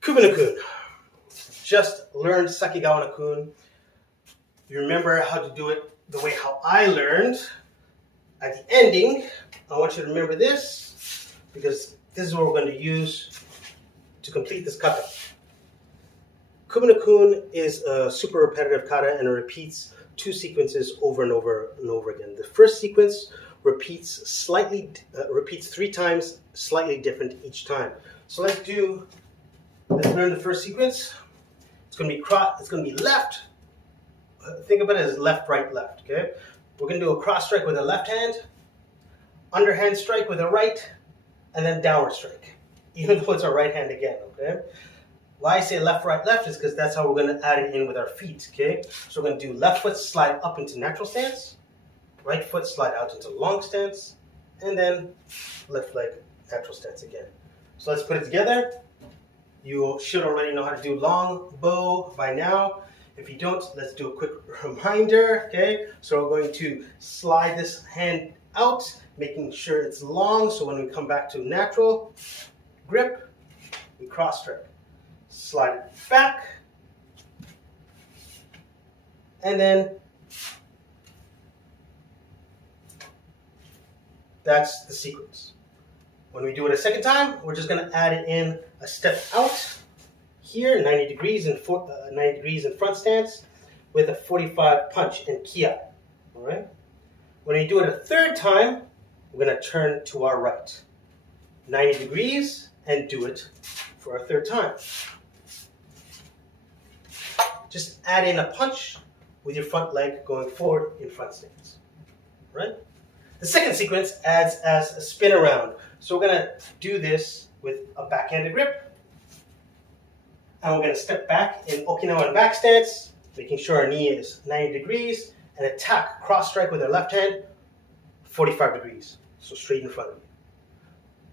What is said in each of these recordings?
Kubo no kun. Just learned Sakugawa no kun. You remember how to do it the way how I learned. At the ending, I want you to remember this because this is what we're going to use to complete this kata. Kubo no kun is a super repetitive kata and it repeats two sequences over and over and over again. The first sequence repeats three times, slightly different each time. So let's learn the first sequence. It's going to be left. Think of it as left, right, left. Okay. We're going to do a cross strike with a left hand, underhand strike with a right, and then downward strike. Even though it's our right hand again. Okay. Why I say left, right, left is because that's how we're going to add it in with our feet. Okay. So we're going to do left foot slide up into natural stance, right foot slide out into long stance, and then left leg natural stance again. So let's put it together. You should already know how to do long bow by now. If you don't, let's do a quick reminder, okay? So we're going to slide this hand out, making sure it's long, so when we come back to natural grip, we cross strike. Slide it back, and then that's the sequence. When we do it a second time, we're just going to add it in a step out here, 90 degrees in front stance with a 45 punch and kia. All right. When we do it a third time, we're going to turn to our right, 90 degrees, and do it for a third time. Just add in a punch with your front leg going forward in front stance. Right. The second sequence adds as a spin around. So we're going to do this with a backhanded grip. And we're going to step back in Okinawan back stance, making sure our knee is 90 degrees, and attack, cross strike with our left hand, 45 degrees. So straight in front of you.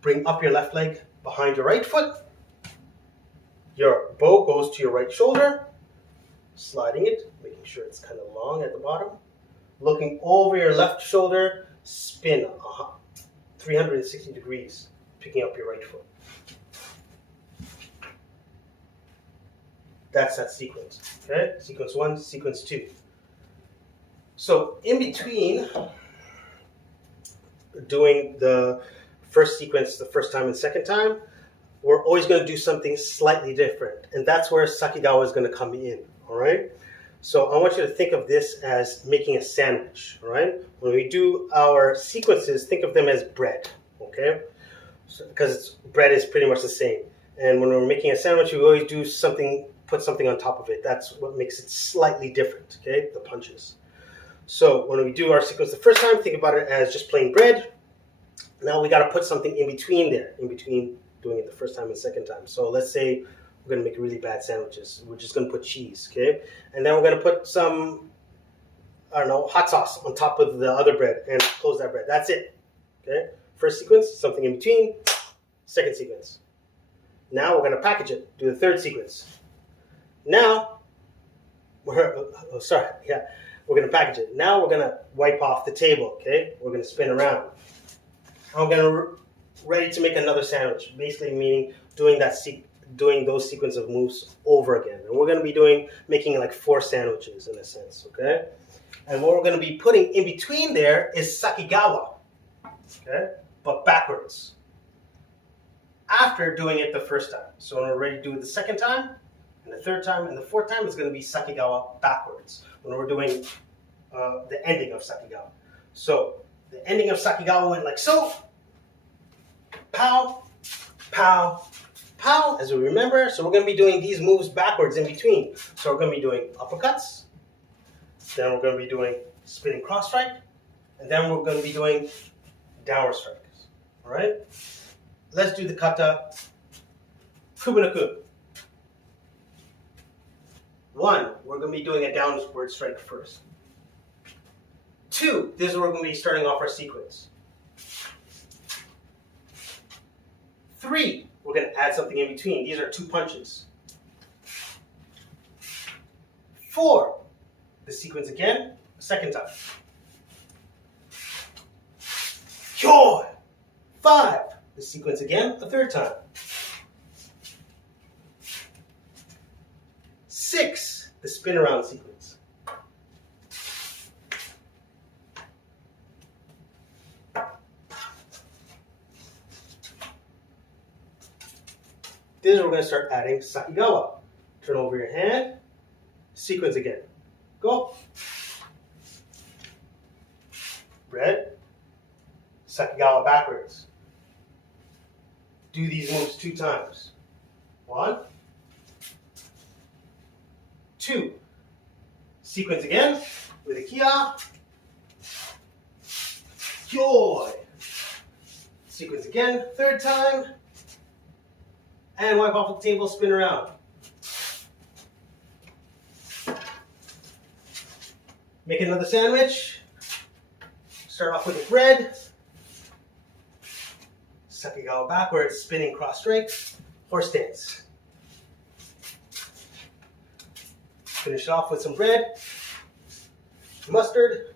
Bring up your left leg behind your right foot. Your bow goes to your right shoulder, sliding it, making sure it's kind of long at the bottom. Looking over your left shoulder, spin 360 degrees, picking up your right foot. That's that sequence. Okay? Sequence 1, sequence 2. So in between doing the first sequence the first time and second time, we're always going to do something slightly different. And that's where Sakugawa is going to come in. All right? So I want you to think of this as making a sandwich. All right? When we do our sequences, think of them as bread. Okay? Because bread is pretty much the same. And when we're making a sandwich, we always do something, put something on top of it. That's what makes it slightly different, okay? The punches. So when we do our sequence the first time, think about it as just plain bread. Now we got to put something in between there, in between doing it the first time and second time. So let's say we're going to make really bad sandwiches. We're just going to put cheese, okay? And then we're going to put some, I don't know, hot sauce on top of the other bread and close that bread. That's it, okay? First sequence, something in between. Second sequence. Now we're going to package it. Do the third sequence. Now, we're going to package it. Now we're going to wipe off the table, okay? We're going to spin around. I'm going to ready to make another sandwich, basically meaning doing those sequence of moves over again. And we're going to be making like 4 sandwiches in a sense, okay? And what we're going to be putting in between there is Sakugawa, okay? But backwards. After doing it the first time. So when we're ready to do it the second time, and the third time, and the fourth time is going to be Sakugawa backwards. When we're doing the ending of Sakugawa. So the ending of Sakugawa went like so. Pow, pow, pow, as we remember. So we're going to be doing these moves backwards in between. So we're going to be doing uppercuts. Then we're going to be doing spinning cross strike. And then we're going to be doing downward strikes. All right? Let's do the kata Kubo no kun. 1, we're going to be doing a downward strike first. 2, this is where we're going to be starting off our sequence. 3, we're going to add something in between. These are 2 punches. 4, the sequence again, second time. Kyo! 5, the sequence again, a third time. 6, the spin around sequence. This is where we're going to start adding Sakugawa. Turn over your hand, sequence again. Go. Bread, Sakugawa backwards. Do these moves 2 times. 1, 2. Sequence again with a kia. Joy. Sequence again, 3rd time. And wipe off the table, spin around. Make another sandwich. Start off with the bread. Sakugawa backwards, spinning cross strike, horse stance. Finish it off with some bread, mustard.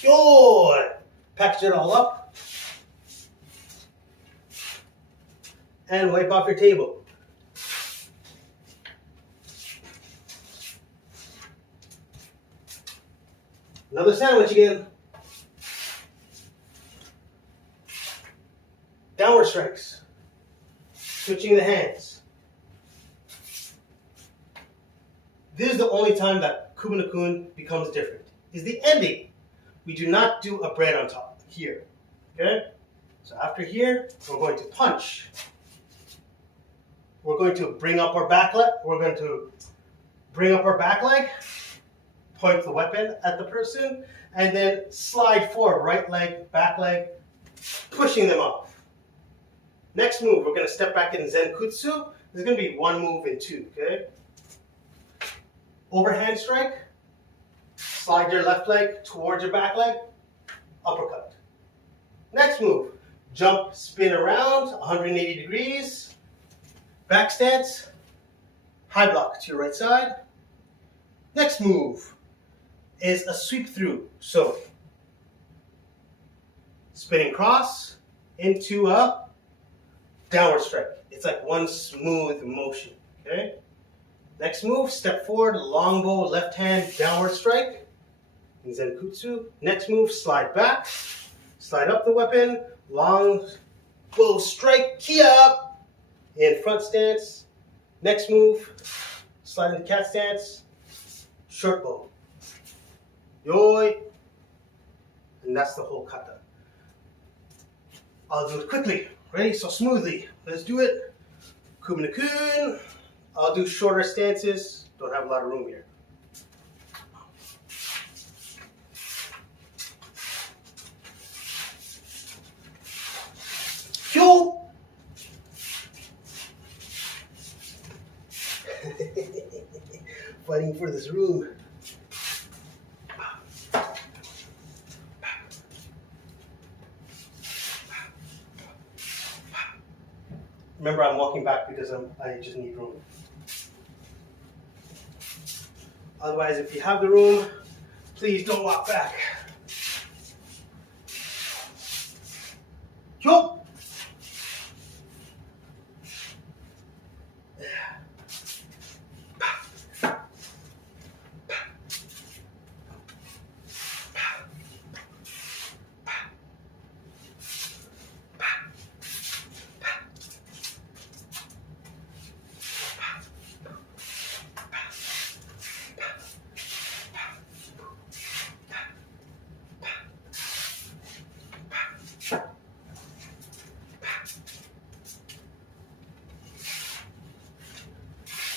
Joy! Package it all up. And wipe off your table. Another sandwich again. Downward strikes. Switching the hands. This is the only time that Kubo becomes different. Is the ending. We do not do a bread on top here. Okay? So after here, we're going to punch. We're going to bring up our back leg. We're going to bring up our back leg, point the weapon at the person, and then slide forward, right leg, back leg, pushing them off. Next move, we're going to step back in Zenkutsu. There's going to be 1 move and 2, okay? Overhand strike, slide your left leg towards your back leg, uppercut. Next move, jump, spin around, 180 degrees, back stance, high block to your right side. Next move is a sweep through. So, spinning cross into a downward strike. It's like one smooth motion, okay? Next move, step forward, long bow, left hand, downward strike in Zenkutsu. Next move, slide back, slide up the weapon, long bow strike, kia, in front stance. Next move, slide into cat stance, short bow. Yoi. And that's the whole kata. I'll do it quickly. Ready? So smoothly. Let's do it. Kubo-kun. I'll do shorter stances. Don't have a lot of room here. Yo! Fighting for this room. Remember, I'm walking back because I just need room. Otherwise, if you have the room, please don't walk back. Yo!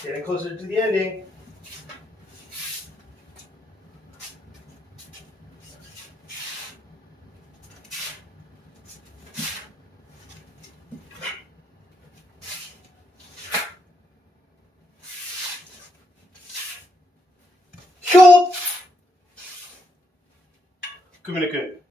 Getting closer to the ending. Kubo-kun.